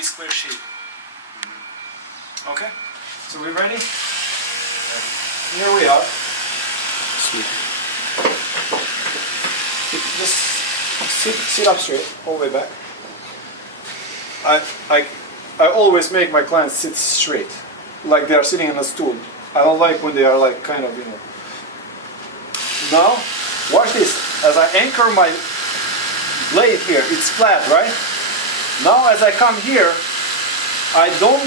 heavy square shape. Okay? So we ready? Here we are. Sweet. Just sit up straight, all the way back. I always make my clients sit straight, like they are sitting on a stool. I don't like when they are like kind of, you know. Now, watch this. As I anchor my blade here, it's flat, right? Now as I come here, I don't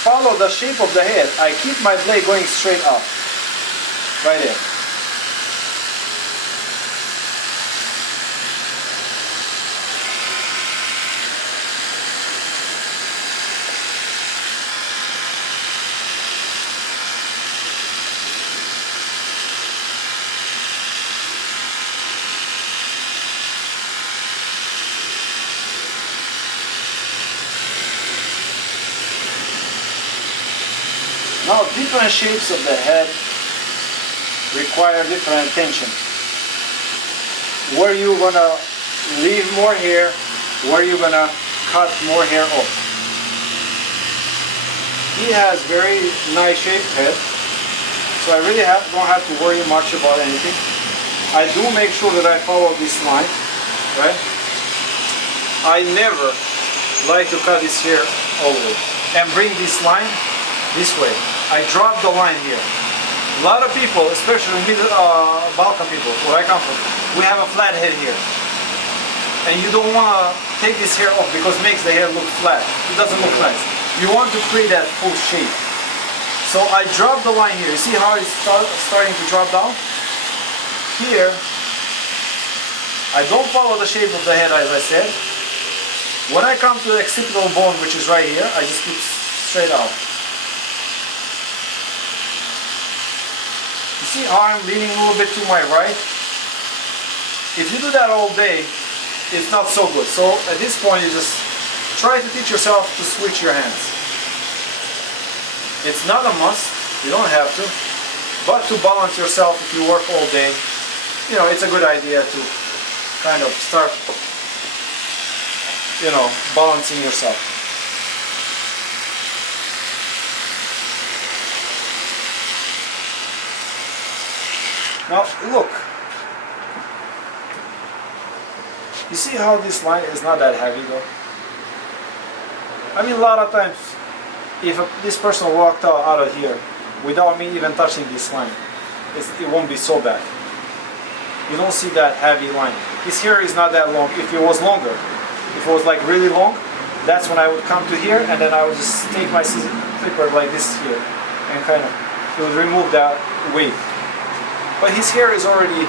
follow the shape of the head. I keep my blade going straight up. Right there. Now, different shapes of the head require different attention. Where you're gonna leave more hair, where you're gonna cut more hair off. He has very nice shaped head, so I really don't have to worry much about anything. I do make sure that I follow this line, right? I never like to cut this hair all the way and bring this line this way. I drop the line here. A lot of people, especially Balkan people, where I come from, we have a flat head here. And you don't want to take this hair off because it makes the hair look flat. It doesn't look nice. You want to create that full shape. So I drop the line here. You see how it's starting to drop down? Here, I don't follow the shape of the head as I said. When I come to the occipital bone, which is right here, I just keep straight out. See how I'm leaning a little bit to my right? If you do that all day, it's not so good. So at this point, you just try to teach yourself to switch your hands. It's not a must, you don't have to, but to balance yourself if you work all day, you know, it's a good idea to kind of start, you know, balancing yourself. Now, look. You see how this line is not that heavy though? I mean, a lot of times, if this person walked out of here without me even touching this line, it won't be so bad. You don't see that heavy line. His hair is not that long. If it was longer, if it was like really long, that's when I would come to here and then I would just take my scissor clipper like this here and kind of, it would remove that weight. But his hair is already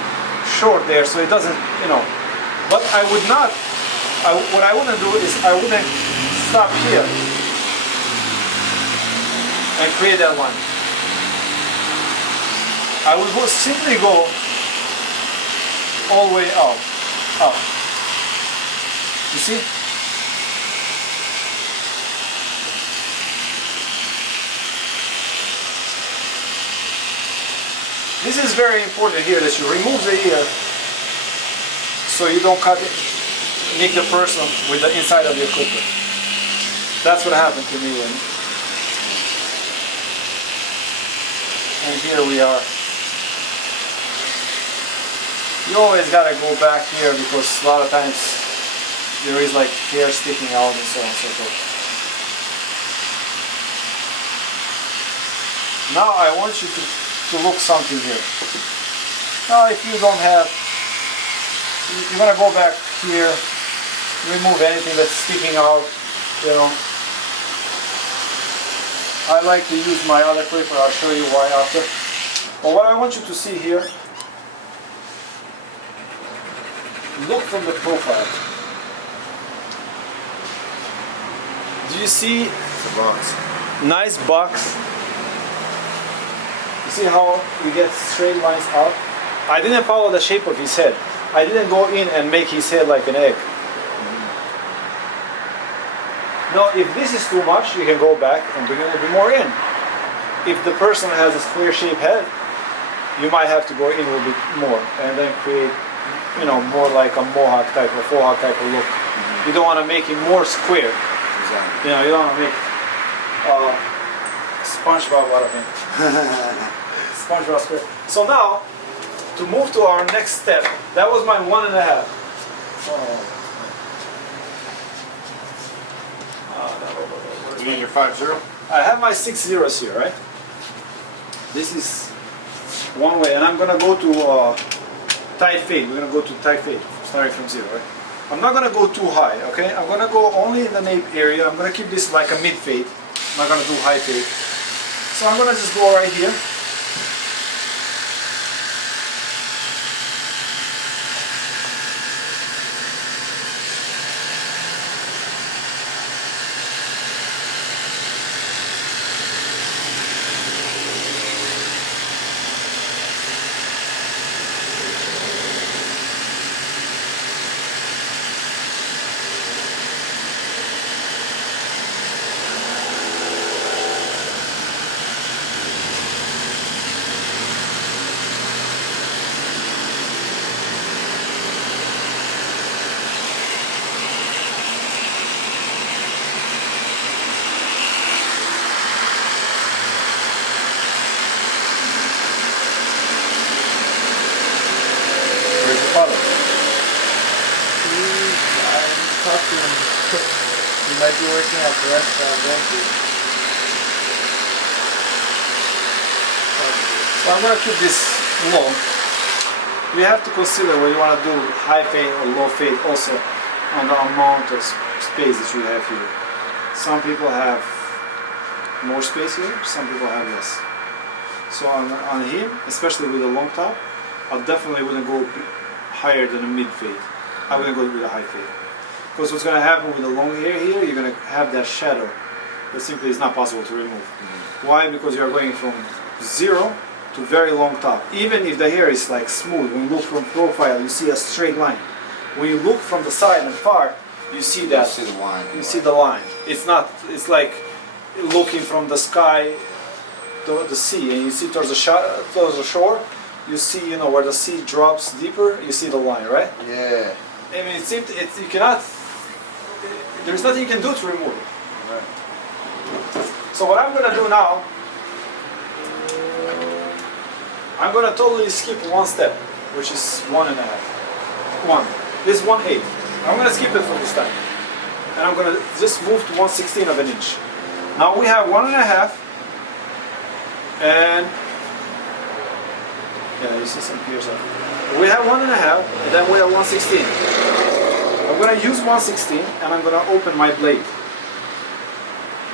short there, so it doesn't, you know. But I would not, what I wouldn't do is I wouldn't stop here and create that line. I would simply go all the way up. You see? This is very important here, that you remove the ear so you don't nick the person with the inside of your clipper. That's what happened to me. And here we are. You always gotta go back here because a lot of times there is like hair sticking out and so on and so forth. Now I want you to look something here. Now if you don't have, you want to go back here, remove anything that's sticking out, you know. I like to use my other clipper, I'll show you why after. But what I want you to see here, look from the profile. Do you see the box? Nice box. See how we get straight lines out? I didn't follow the shape of his head. I didn't go in and make his head like an egg. Now, if this is too much, you can go back and bring a little bit more in. If the person has a square shaped head, you might have to go in a little bit more and then create, you know, more like a mohawk type or faux hawk type of look. You don't want to make it more square. design. You know, you don't want to make SpongeBob out of him. SpongeBob square. So now, to move to our next step, that was my 1.5. You mean your 5-0? I have my 6 zeros here, right? This is one way, and I'm gonna go to tight fade. We're gonna go to tight fade, starting from 0, right? I'm not gonna go too high, okay? I'm gonna go only in the nape area. I'm gonna keep this like a mid fade. I'm not gonna do high fade. So I'm gonna just go right here. You might be working at the restaurant, won't you? So I'm gonna keep this low. You have to consider whether you want to do high fade or low fade also on the amount of space that you have here. Some people have more space here, some people have less. So on him, especially with a long top, I definitely wouldn't go higher than a mid fade. I wouldn't go with a high fade. Because what's going to happen with the long hair here, you're going to have that shadow that simply is not possible to remove. Why? Because you are going from 0 to very long top. Even if the hair is like smooth, when you look from profile, you see a straight line. When you look from the side and far, you see that. You see the line. You see the line. It's not. It's like looking from the sky to the sea, and you see towards the shore. You see, where the sea drops deeper. You see the line, right? Yeah. I mean, you cannot. There's nothing you can do to remove it. Right. So what I'm gonna do now, I'm gonna totally skip one step, which is 1.5. This is 1/8. I'm gonna skip it for this time, and I'm gonna just move to 1/16 of an inch. Now we have 1.5, and yeah, you see some peers up. We have 1.5, and then we have 1/16. I'm going to use 1/16, and I'm going to open my blade,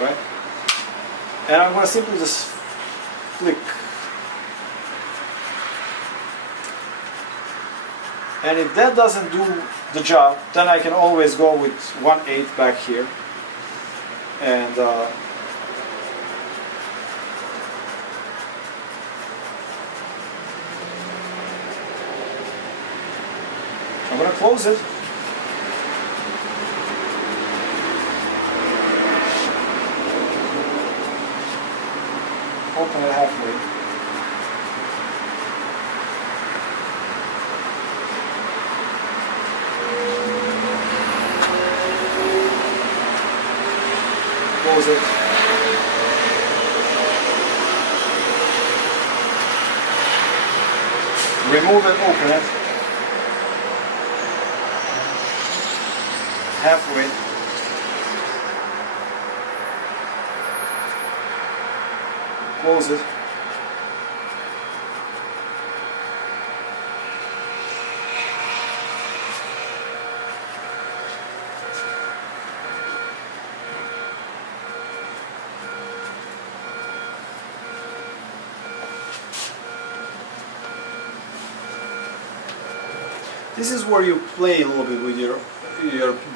right? And I'm going to simply just flick. And if that doesn't do the job, then I can always go with 1/8 back here. And I'm going to close it. Open it halfway. Close it. Remove it, open it. Halfway. Close it. This is where you play a little bit with your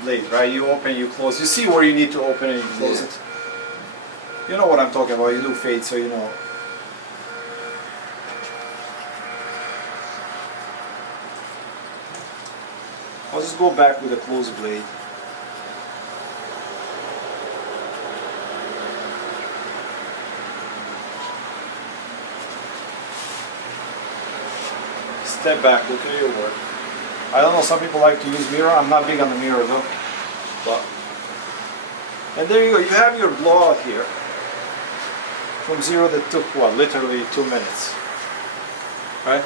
blade, right? You open, you close. You see where you need to open it and close it. You know what I'm talking about. You do fade, so you know. I'll just go back with a closed blade. Step back, look at your work. I don't know, some people like to use mirror. I'm not big on the mirror though. But And there you go, you have your blowout here. From zero that took what, literally 2 minutes. Right?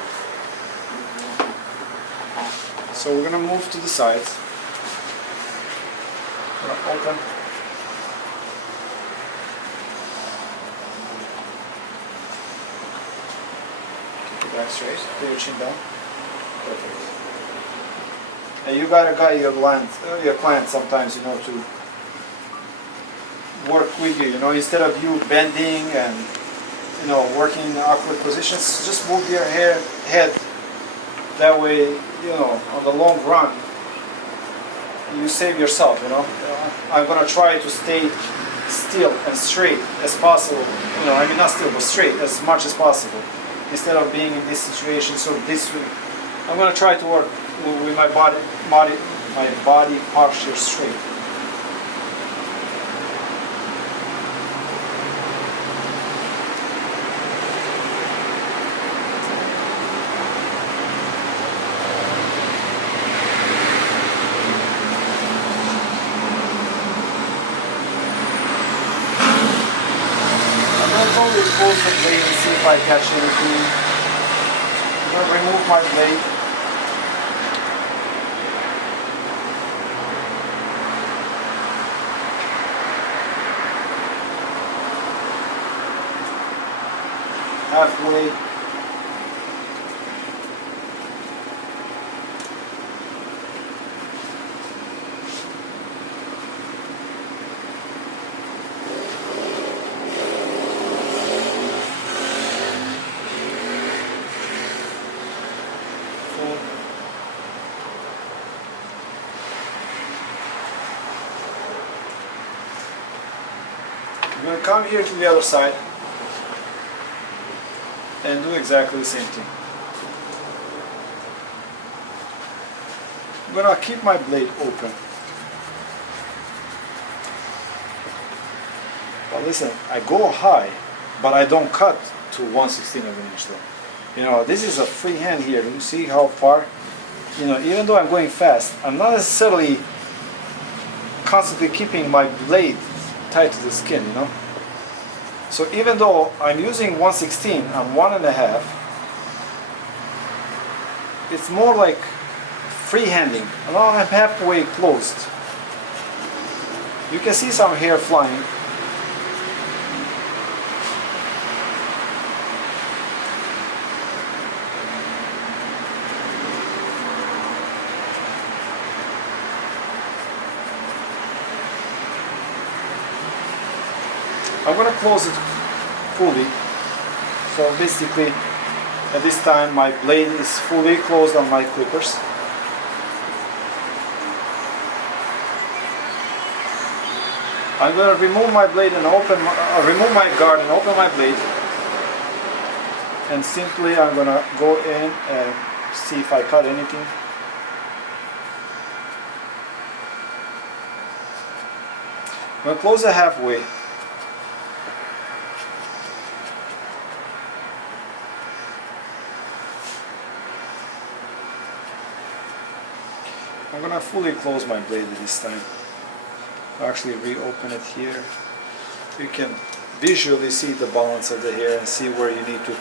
So we're gonna move to the sides. We're gonna open. Keep your back straight, put your chin down. Perfect. And you gotta guide your client sometimes, you know, to work with you, you know, instead of you bending and, you know, working in awkward positions, just move your head. That way, you know, on the long run, you save yourself, you know. I'm gonna try to stay still and straight as possible, you know, I mean not still, but straight as much as possible, instead of being in this situation, so this way. I'm gonna try to work with my body posture straight. Probably close the blade and see if I catch anything. I'm going to remove my blade. Halfway. I'm going to come here to the other side and do exactly the same thing. I'm going to keep my blade open. But listen, I go high, but I don't cut to 1/16 of an inch though. You know, this is a free hand here. You see how far? You know, even though I'm going fast, I'm not necessarily constantly keeping my blade tight to the skin, you know. So even though I'm using 1/16, I'm 1.5. It's more like freehanding. Now I'm halfway closed. You can see some hair flying. I'm going to close it fully. So basically, at this time, my blade is fully closed on my clippers. I'm going to remove my blade and remove my guard and open my blade. And simply, I'm going to go in and see if I cut anything. I'm going to close it halfway. I'm going to fully close my blade this time. Actually reopen it here. You can visually see the balance of the hair and see where you need to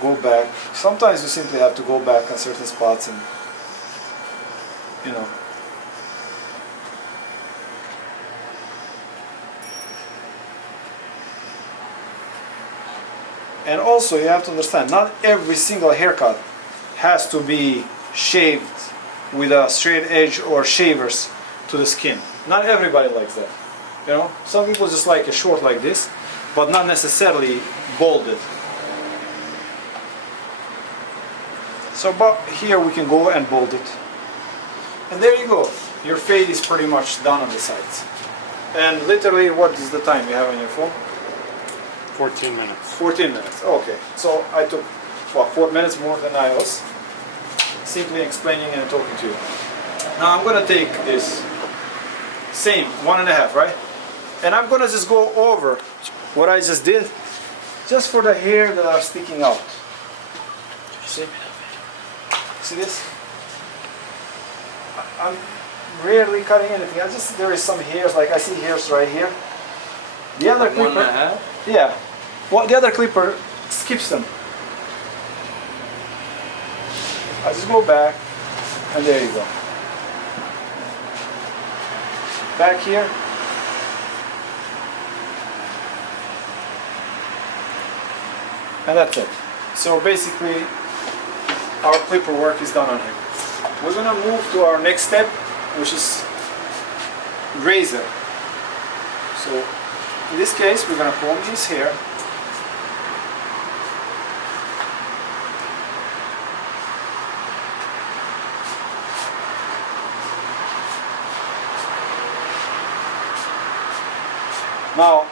go back. Sometimes you simply have to go back on certain spots and, you know. And also you have to understand, not every single haircut has to be shaved with a straight edge or shavers to the skin. Not everybody likes that. You know, some people just like a short like this, but not necessarily balded. So about here we can go and bald it. And there you go. Your fade is pretty much done on the sides. And literally, what is the time you have on your phone? 14 minutes. 14 minutes, okay. So I took, what, 4 minutes more than I was simply explaining and talking to you. Now I'm going to take this same 1.5, right? And I'm going to just go over what I just did, just for the hair that are sticking out. See? See this? I'm rarely cutting anything. There is some hairs, like I see hairs right here. The other One and a clipper, half? yeah. Well, the other clipper skips them. I just go back, and there you go. Back here. And that's it. So basically, our clipper work is done on him. We're gonna move to our next step, which is razor. So in this case, we're gonna comb his hair. Now,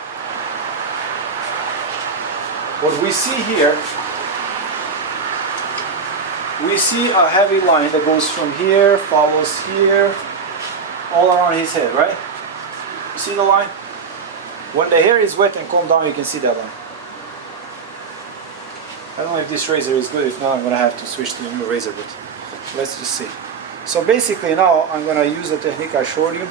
what we see here, we see a heavy line that goes from here, follows here, all around his head, right? You see the line? When the hair is wet and combed down, you can see that line. I don't know if this razor is good. If not, I'm gonna have to switch to a new razor, but let's just see. So basically now I'm gonna use the technique I showed you.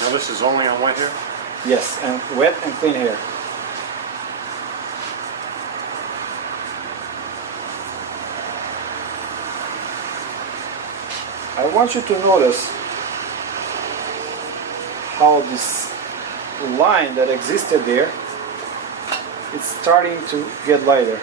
Now this is only on wet hair? Yes, and wet and clean hair. I want you to notice how this line that existed there, it's starting to get lighter.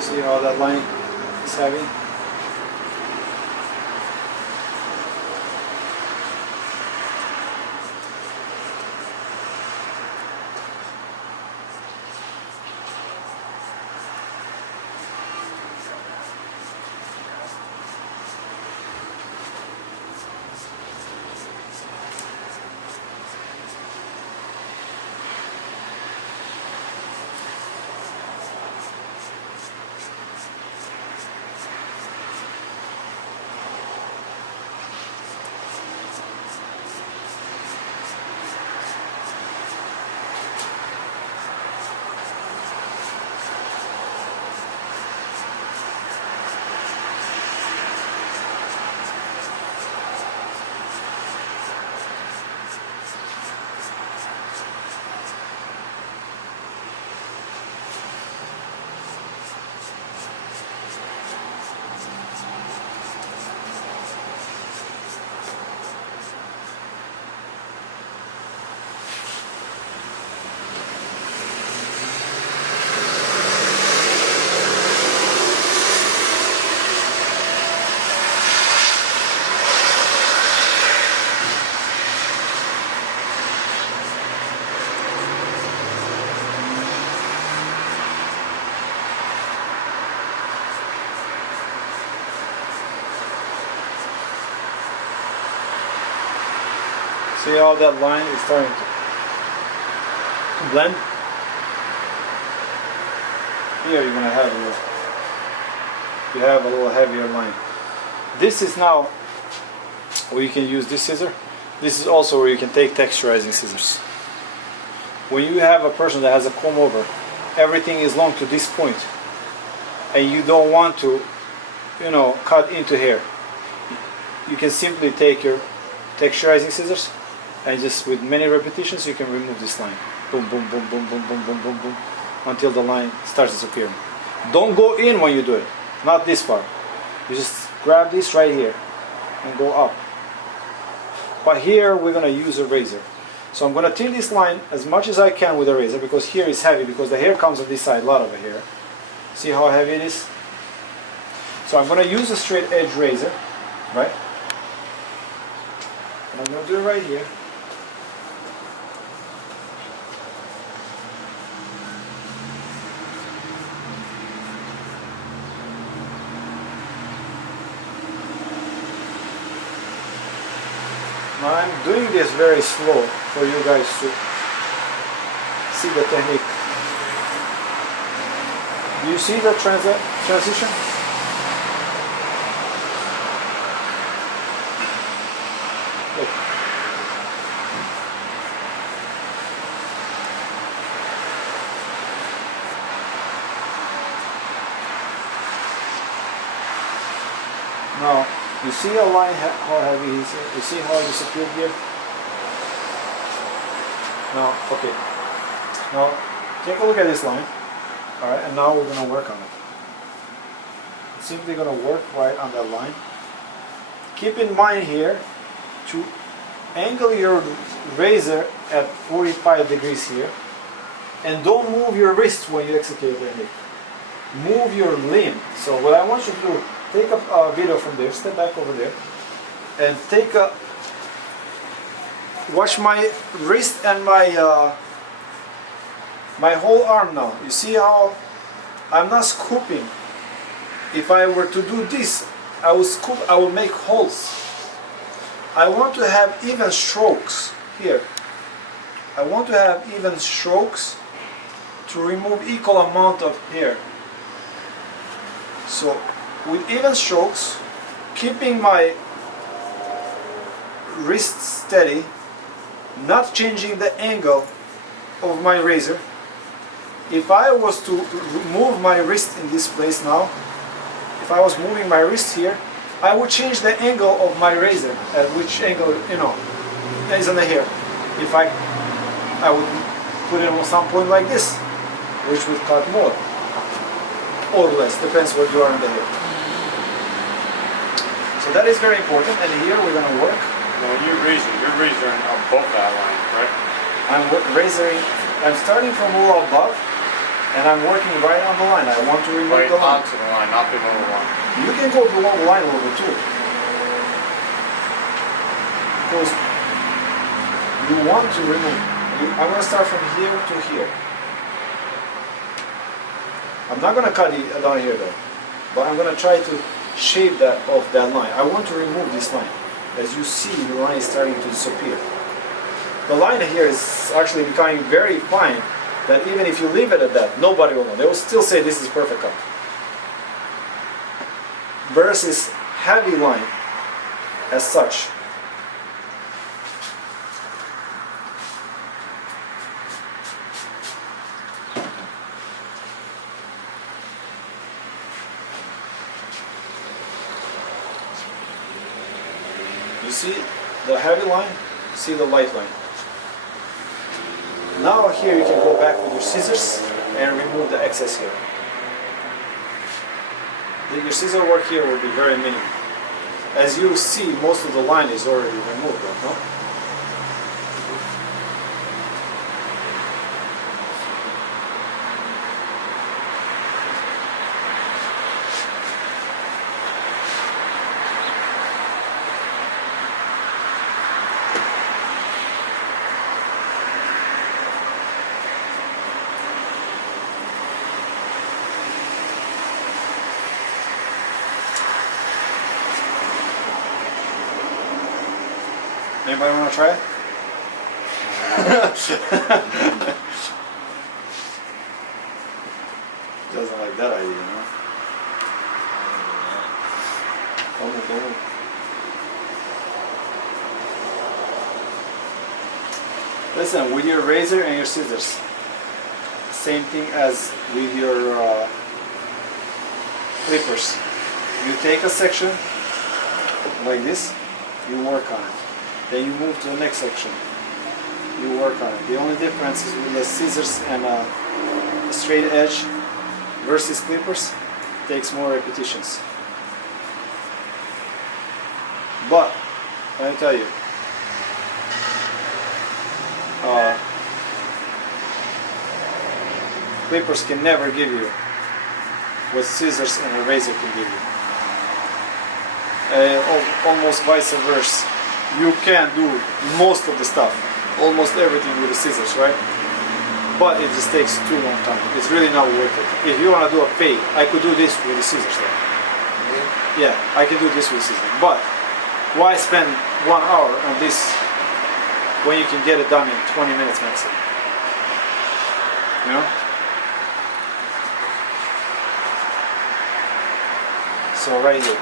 See how that line is heavy? See how that line is starting to blend? Here you're gonna have a little heavier line. This is now where you can use this scissor. This is also where you can take texturizing scissors. When you have a person that has a comb over, everything is long to this point, and you don't want to, cut into hair. You can simply take your texturizing scissors, and just with many repetitions you can remove this line. Boom, boom, boom, boom, boom, boom, boom, boom, boom, until the line starts disappearing. Don't go in when you do it, not this far. You just grab this right here and go up. But here we're going to use a razor. So I'm going to thin this line as much as I can with a razor, because here is heavy, because the hair comes on this side, a lot of the hair. See how heavy it is? So I'm going to use a straight edge razor, right? And I'm going to do it right here. Now I'm doing this very slow for you guys to see the technique. Do you see the transition? Look. Now, you see a line how heavy it is here? You see how it disappeared here? Now, okay. Now, take a look at this line. Alright, and now we're going to work on it. It's simply going to work right on that line. Keep in mind here to angle your razor at 45 degrees here, and don't move your wrist when you execute the technique. Move your limb. So what I want you to do, take a video from there, step back over there, and watch my wrist and my whole arm now. You see how I'm not scooping. If I were to do this, I will scoop, I will make holes. I want to have even strokes here. I want to have even strokes to remove equal amount of hair. So with even strokes, keeping my wrist steady, not changing the angle of my razor. If I was to move my wrist in this place now, if I was moving my wrist here, I would change the angle of my razor, at which angle, you know, is on the hair. If I would put it on some point like this, which would cut more or less, depends what you are in the hair. So that is very important, and here we're going to work. Now you're razoring above that line, right? I'm razoring, I'm starting from a little above, and I'm working right on the line. I want to remove Right the line. onto the line, not below the line. You can go below the line a little bit too. Because you want to remove. I'm going to start from here to here. I'm not going to cut it down here though, but I'm going to try to shape that off that line. I want to remove this line. As you see, the line is starting to disappear. The line here is actually becoming very fine, that even if you leave it at that, nobody will know. They will still say this is perfect cut. Versus heavy line as such. You see the heavy line, see the light line. Now here you can go back with your scissors and remove the excess here. Your scissor work here will be very minimal. As you see, most of the line is already removed, no? Anybody want to try it? Doesn't like that idea, you know? Vamos. Listen, with your razor and your scissors, same thing as with your clippers. You take a section like this, you work on it. Then you move to the next section. You work on it. The only difference is with the scissors and a straight edge versus clippers, takes more repetitions. But let me tell you, clippers can never give you what scissors and a razor can give you. Almost vice versa. You can do most of the stuff, almost everything with the scissors, right? But it just takes too long time. It's really not worth it. If you want to do a fade, I could do this with the scissors though. Yeah, I can do this with scissors. But why spend 1 hour on this when you can get it done in 20 minutes maximum? You know? So right here.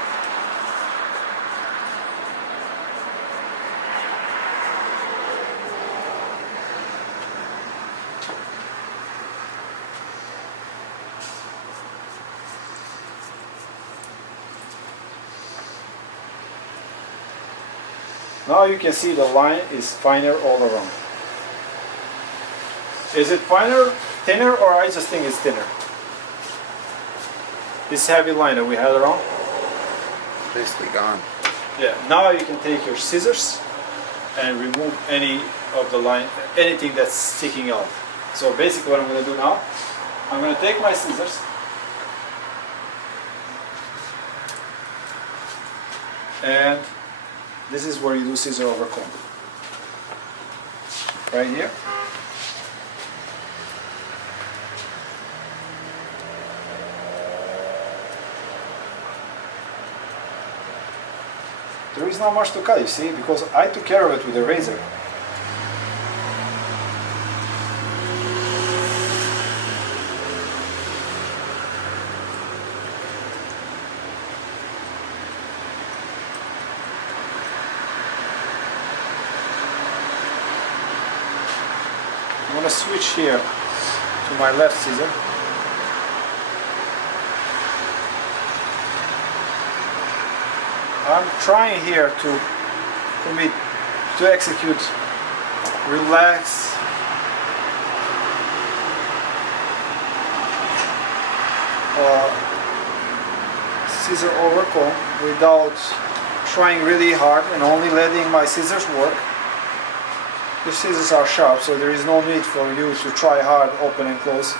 Now you can see the line is finer all around. Is it finer, thinner, or I just think it's thinner? This heavy line that we had around? Basically gone. Yeah, now you can take your scissors and remove any of the line, anything that's sticking out. So basically what I'm going to do now, I'm going to take my scissors and this is where you do scissor over comb. Right here. There is not much to cut, you see, because I took care of it with a razor. I'm going to switch here to my left scissor. I'm trying here to commit, to execute, relax, scissor over comb without trying really hard and only letting my scissors work. The scissors are sharp, so there is no need for you to try hard, open and close.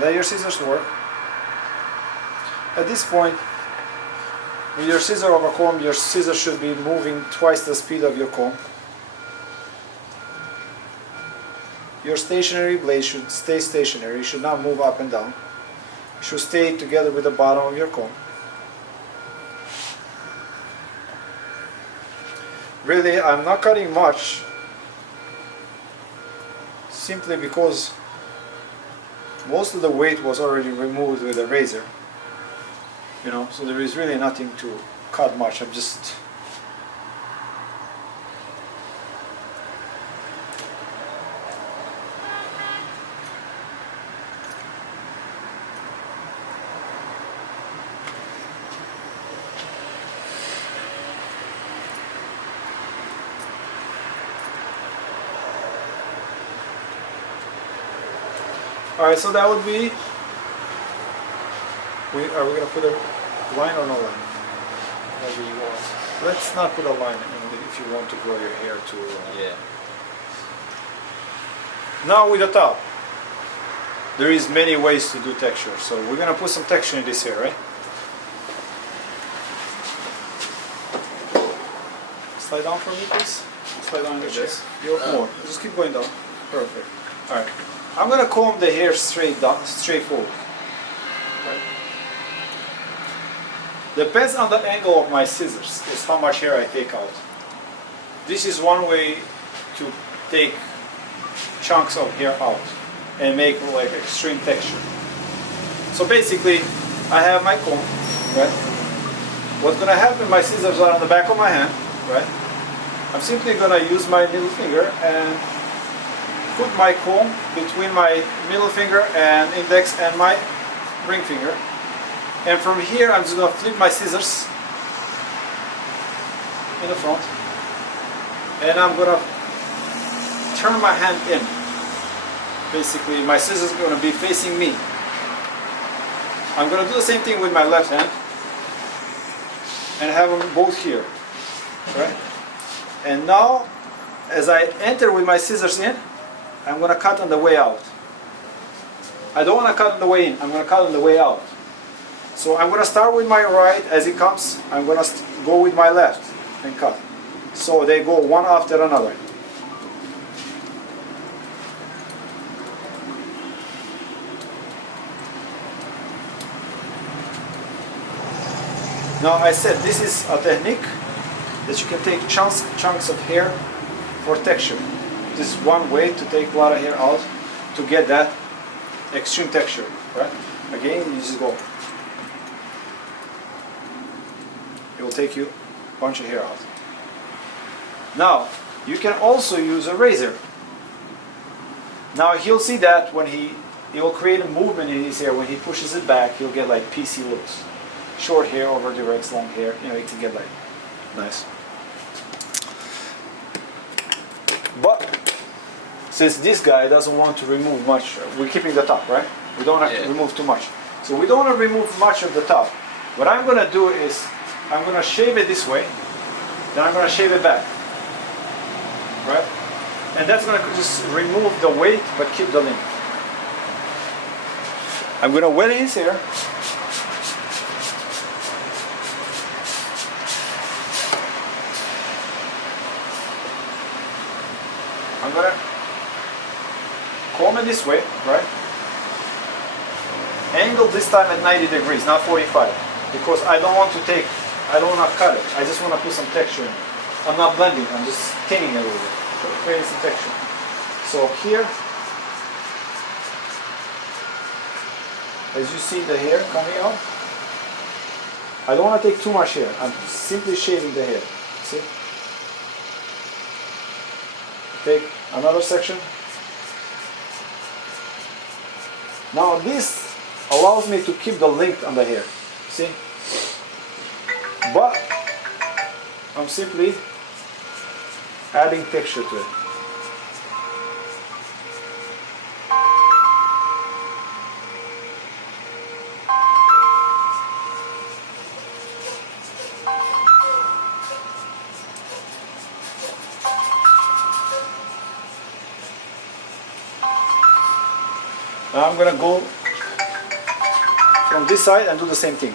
Let your scissors work. At this point, with your scissor over comb, your scissors should be moving twice the speed of your comb. Your stationary blade should stay stationary, it should not move up and down. It should stay together with the bottom of your comb. Really, I'm not cutting much, simply because most of the weight was already removed with a razor. You know, so there is really nothing to cut much. I'm just alright, so that would be, are we going to put a line or no line? Whatever you want. Let's not put a line if you want to grow your hair to... Yeah. Now with the top, there is many ways to do texture. So we're going to put some texture in this hair, right? Slide down for me, please. Slide down in the chair. You're more. Just keep going down. Perfect. Alright. I'm going to comb the hair straight down, straight forward. Right? Depends on the angle of my scissors, is how much hair I take out. This is one way to take chunks of hair out and make like extreme texture. So basically, I have my comb, right? What's going to happen, my scissors are on the back of my hand, right? I'm simply going to use my middle finger and put my comb between my middle finger and index and my ring finger. And from here, I'm just going to flip my scissors in the front. And I'm going to turn my hand in. Basically, my scissors are going to be facing me. I'm going to do the same thing with my left hand. And have them both here. right? And now, as I enter with my scissors in, I'm gonna cut on the way out. I don't wanna cut on the way in, I'm gonna cut on the way out. So I'm gonna start with my right as it comes, I'm gonna go with my left and cut. So they go one after another. Now I said this is a technique that you can take chunks of hair for texture. This is one way to take a lot of hair out to get that extreme texture, right? Again, you just go. It will take you a bunch of hair out. Now, you can also use a razor. Now he'll see that when he will create a movement in his hair. When he pushes it back, he'll get like PC looks. Short hair over directs, long hair, you know, you can get like nice. But since this guy doesn't want to remove much, we're keeping the top, right? We don't have to remove too much. So we don't want to remove much of the top. What I'm going to do is I'm going to shave it this way, then I'm going to shave it back, right? And that's going to just remove the weight but keep the length. I'm going to wet his hair. I'm gonna comb it this way, right? Angle this time at 90 degrees, not 45, because I don't want to cut it. I just want to put some texture in. I'm not blending, I'm just thinning a little bit, creating some texture. So here, as you see the hair coming out, I don't want to take too much hair. I'm simply shaving the hair. See? Take another section. Now this allows me to keep the length on the hair. See? But I'm simply adding texture to it. Now I'm going to go from this side and do the same thing.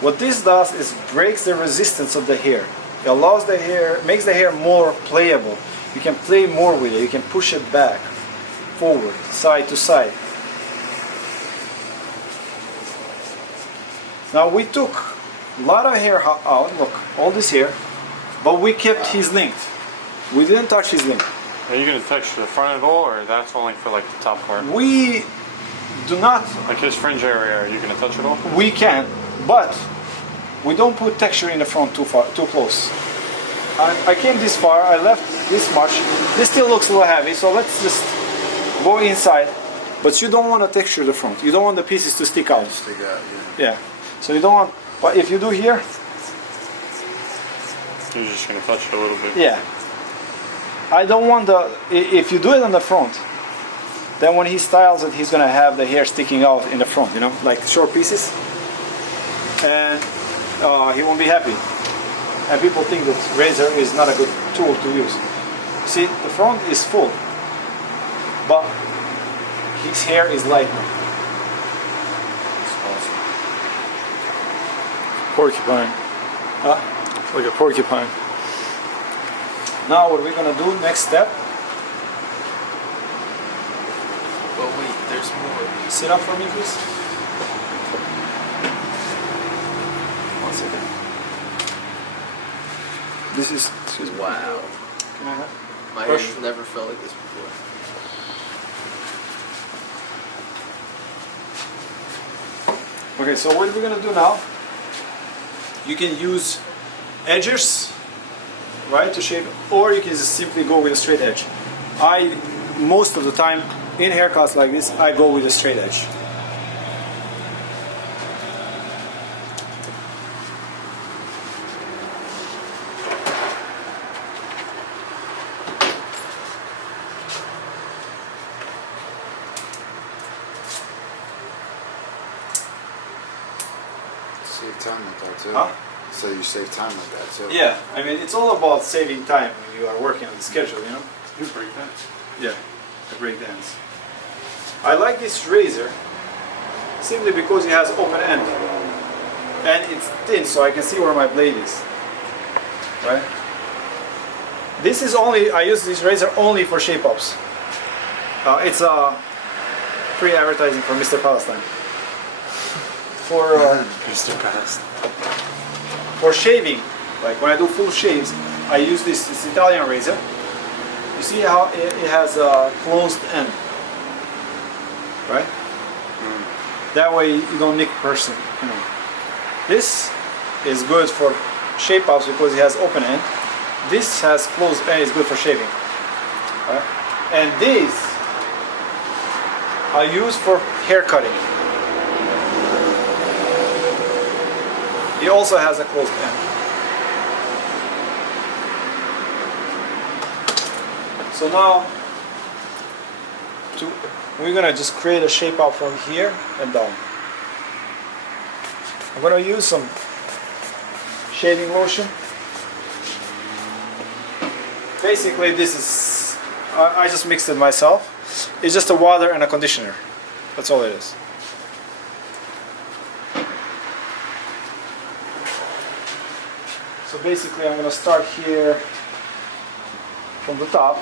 What this does is breaks the resistance of the hair. It allows the hair, makes the hair more playable. You can play more with it. You can push it back, forward, side to side. Now we took a lot of hair out, look, all this hair, but we kept his length. We didn't touch his length. Are you going to touch the front at all, or that's only for like the top part? We do not. Like his fringe area, are you going to touch it all? We can, but we don't put texture in the front too close. I came this far, I left this much. This still looks a little heavy, so let's just go inside. But you don't want to texture the front. You don't want the pieces to stick out. Stick out, Yeah. So you don't want, but if you do here, You're just going to touch it a little bit. yeah. I don't want if you do it on the front, then when he styles it, he's going to have the hair sticking out in the front, you know, like short pieces. And he won't be happy. And people think that razor is not a good tool to use. See, the front is full, but his hair is light now. Porcupine. Like a porcupine. Now what we're gonna do, next step. But wait, there's more. Sit up for me, please. 1 second. This is, excuse me. Wow. Can I have? My Brush. hair never felt like this before. Okay, so what we're gonna do now, you can use edges, right, to shape, or you can just simply go with a straight edge. Most of the time, in haircuts like this, I go with a straight edge. time with that too. Huh? So you save time with that too. Yeah, I mean, it's all about saving time when you are working on the schedule, you know? You break that? Yeah, the break dance. I like this razor simply because it has open end. And it's thin, so I can see where my blade is. Right? This is only, I use this razor only for shape ups. It's free advertising for Mr. Palestine. For Mr. Past. for shaving, like when I do full shaves, I use this Italian razor. You see how it has a closed end, right? That way you don't nick person. You know. This is good for shape ups because it has open end. This has closed end, is good for shaving. Right? And these I use for hair cutting. It also has a closed end. So now, we're gonna just create a shape up from here and down. I'm gonna use some shaving lotion. Basically, this is, I just mixed it myself. It's just a water and a conditioner. That's all it is. So basically, I'm gonna start here from the top.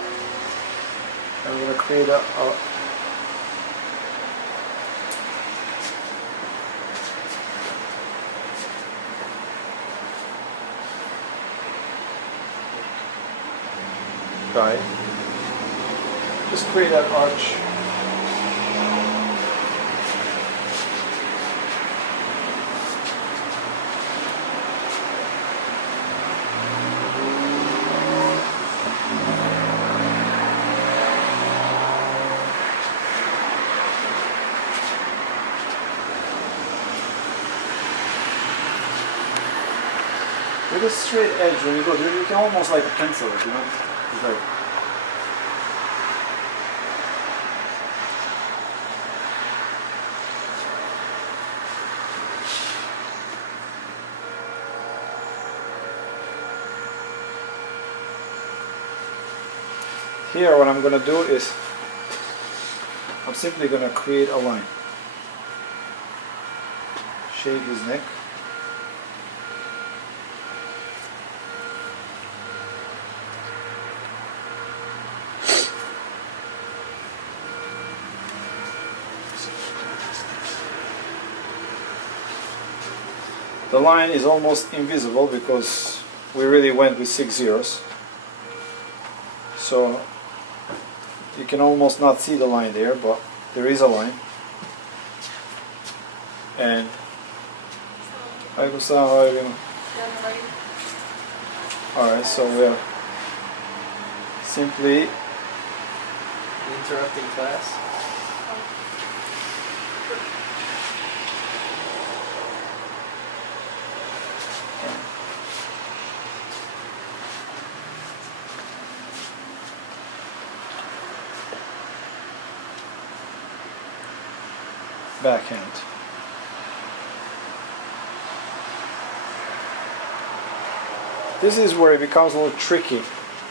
And I'm gonna create a guide. Just create that arch. With a straight edge, when you go there, you can almost like a pencil it, you know? It's like, here what I'm going to do is I'm simply going to create a line. Shave his neck. The line is almost invisible because we really went with 6 zeros. So you can almost not see the line there, but there is a line. And alright, so we are simply Interrupting class. backhand. This is where it becomes a little tricky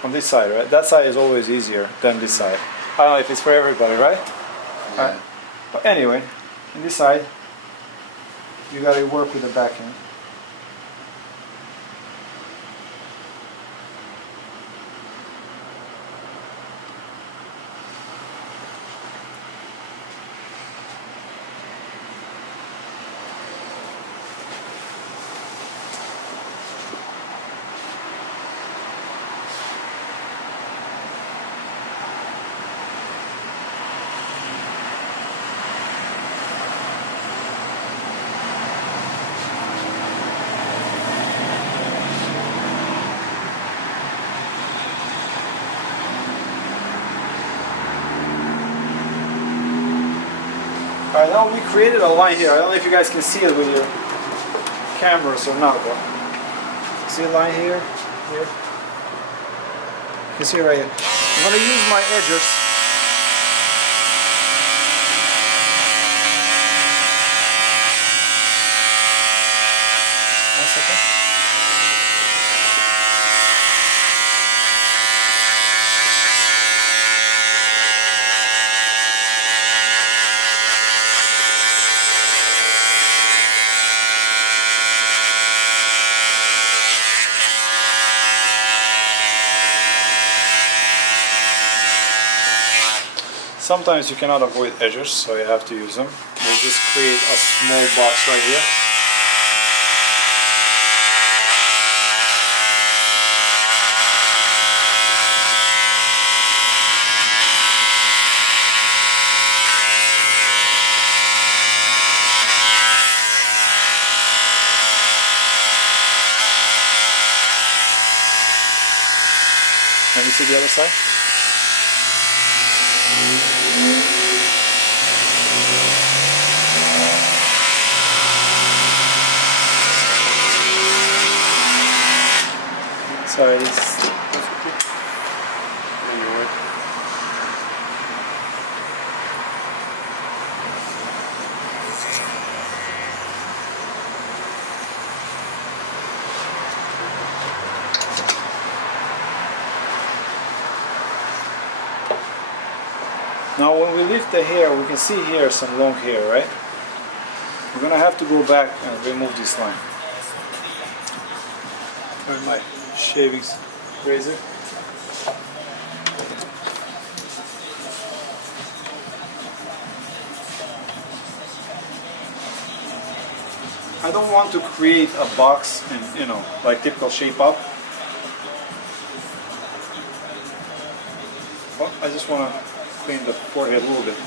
on this side, right? That side is always easier than this side. I don't know if it's for everybody, right? Yeah. Right. But anyway, on this side, you gotta work with the backhand. Alright, now we created a line here. I don't know if you guys can see it with your cameras or not, but see a line here? Here? You can see it right here. I'm going to use my edges. Sometimes you cannot avoid edges, so you have to use them. We'll just create a small box right here. Let me see the other side. Sorry, it's Anyway. now when we lift the hair, we can see here some long hair, right? We're gonna have to go back and remove this line. Where's my shaving razor? I don't want to create a box and, you know, like typical shape up. Well, I just want to clean the forehead a little bit.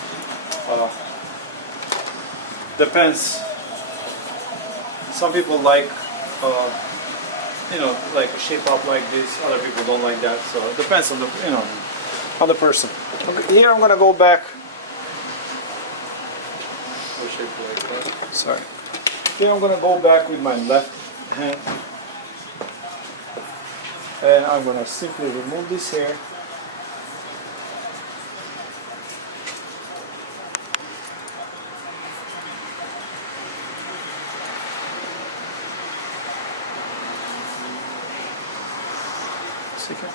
Depends. Some people like, you know, like shape up like this. Other people don't like that. So it depends on the, you know, on the person. Okay, here I'm gonna go back. Sorry. Here I'm gonna go back with my left hand, and I'm gonna simply remove this hair. Second.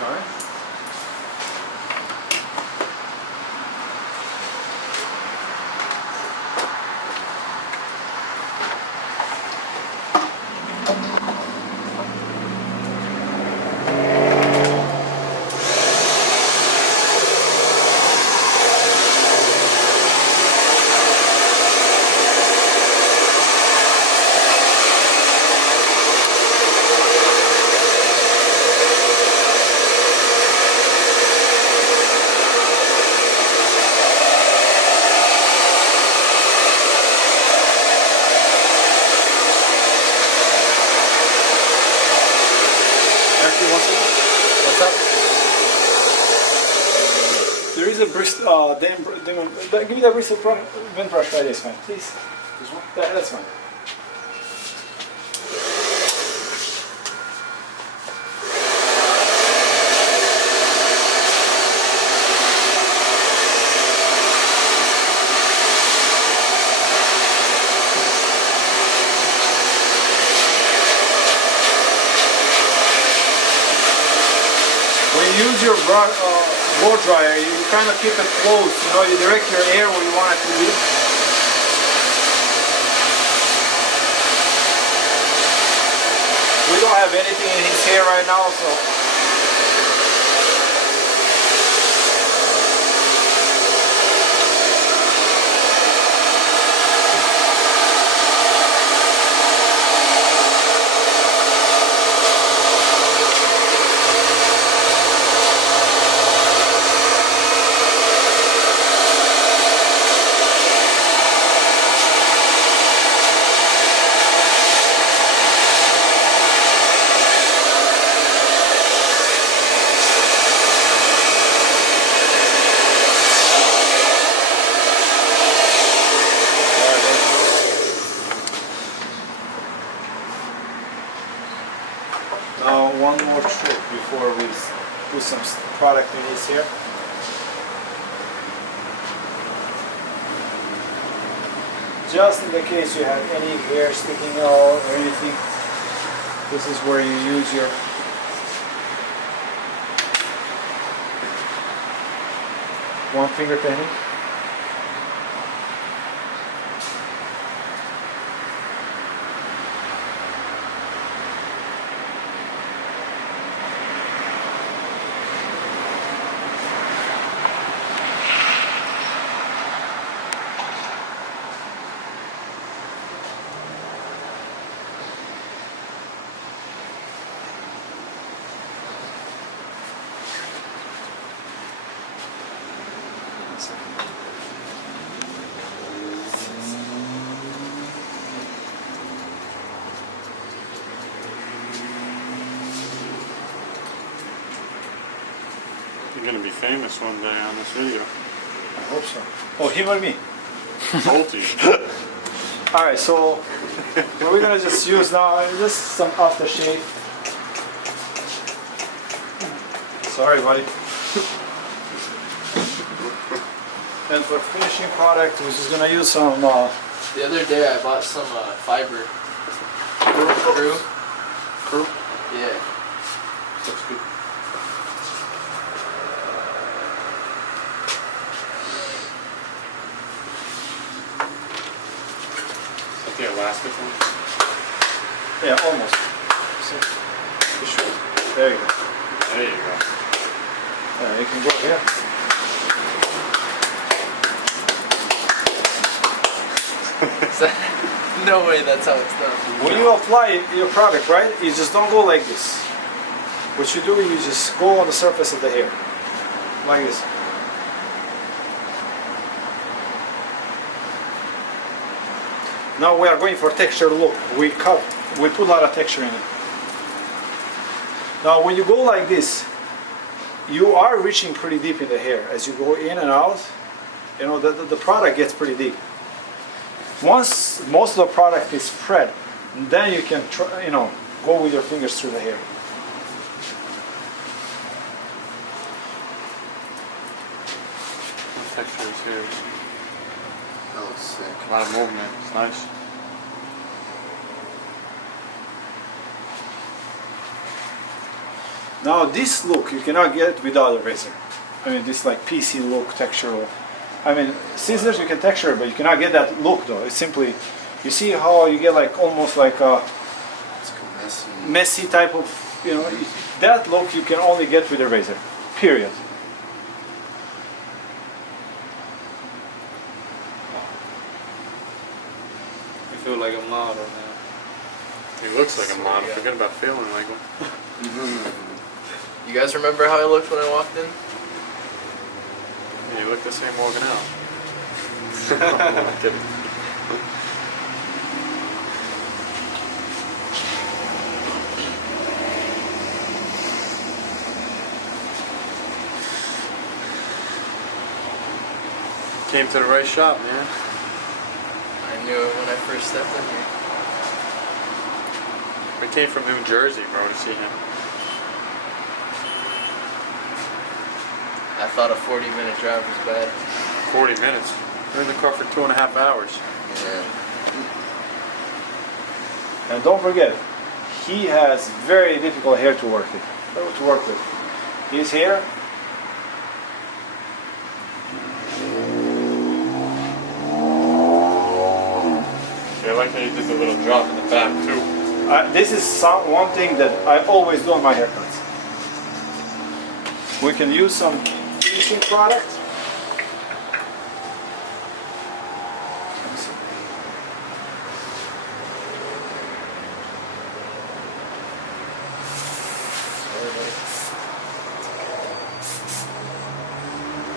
All right. What's up? There is a Bristol, give me that Bristol wind brush right this, fine, please. This one? That's fine. Use your blow dryer, you kind of keep it close, you know, you direct your air where you want it to be. We don't have anything in his hair right now, so... Now one more trick before we put some product in his hair. Just in the case you have any hair sticking out or anything, this is where you use your... . one finger technique. You're gonna be famous one day on this video. I hope so. Oh, him or me? Told you. Alright, so what we're gonna just use now is just some aftershave. Sorry, buddy. And for finishing product, we're just gonna use some. The other day I bought some fiber. Crew? Crew? Yeah. Looks good. The elastic one? Yeah, almost. So, sure. There you go. There you go. You can go here. No way, that's how it's done. When you apply your product, right, you just don't go like this. What you do, you just go on the surface of the hair, like this. Now we are going for texture look. We put a lot of texture in it. Now when you go like this, you are reaching pretty deep in the hair. As you go in and out, you know, the product gets pretty deep. Once most of the product is spread, then you can try, you know, go with your fingers through the hair. The texture is here. That looks sick. A lot of movement. It's nice. Now this look you cannot get without a razor. I mean, this like PC look, textural. I mean, scissors you can texture, but you cannot get that look though. It's simply, you see how you get like almost like a It's messy. messy type of, you know, that look you can only get with a razor. Period. I feel like a model now. He looks like a model. Forget about feeling like one. You guys remember how I looked when I walked in? Yeah, you look the same walking out. I'm kidding. Came to the right shop, man. I knew it when I first stepped in here. We came from New Jersey, bro, to see him. I thought a 40-minute drive was bad. 40 minutes. We're in the car for 2.5 hours. Yeah. And don't forget, he has very difficult hair to work with. His hair, Yeah, I like that you did the little drop in the back, too. this is one thing that I always do on my haircuts. We can use some finishing product.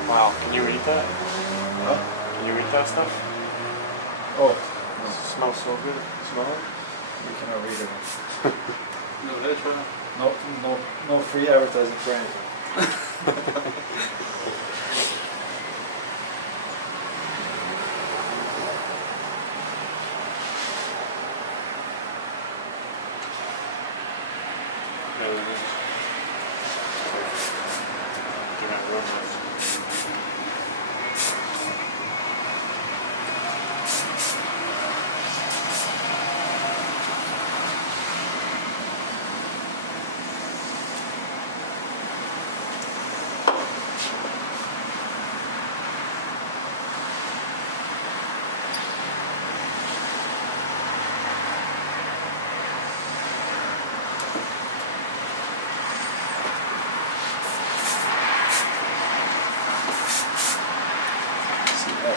Wow, can you eat that? Huh? Can you eat that stuff? Oh, It smells so good. Smell it? we cannot read it. No, that's right. No free advertising for anything. There it is. Do not run this.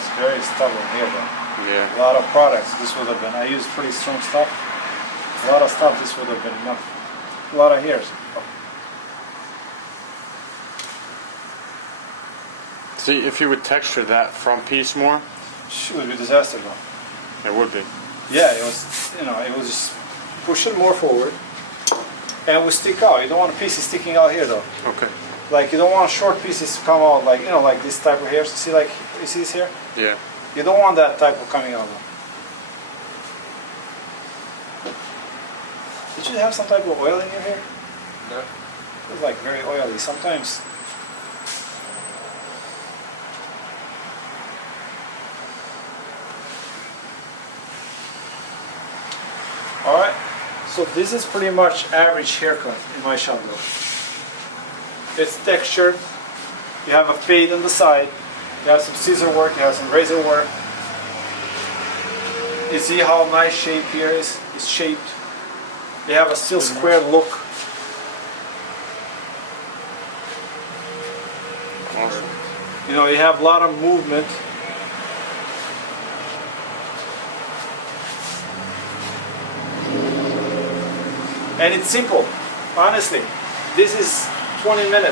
it's very stubborn here though. Yeah. A lot of products, this would have been, I used pretty strong stuff. A lot of stuff, this would have been enough. A lot of hairs. See, if you would texture that front piece more, It would be a disaster though. it would be. Yeah, it was, you know, it was just push it more forward and it would stick out. You don't want pieces sticking out here though. Okay. Like you don't want short pieces to come out like, you know, like this type of hairs. See, like, you see this here? Yeah. You don't want that type of coming out though. Did you have some type of oil in your hair? No. It's like very oily sometimes. Alright, so this is pretty much average haircut in my shop though. It's textured, you have a fade on the side, you have some scissor work, you have some razor work. You see how nice shape here is? It's shaped. You have a still square look. Awesome. You know, you have a lot of movement. And it's simple, honestly. This is 20 minutes.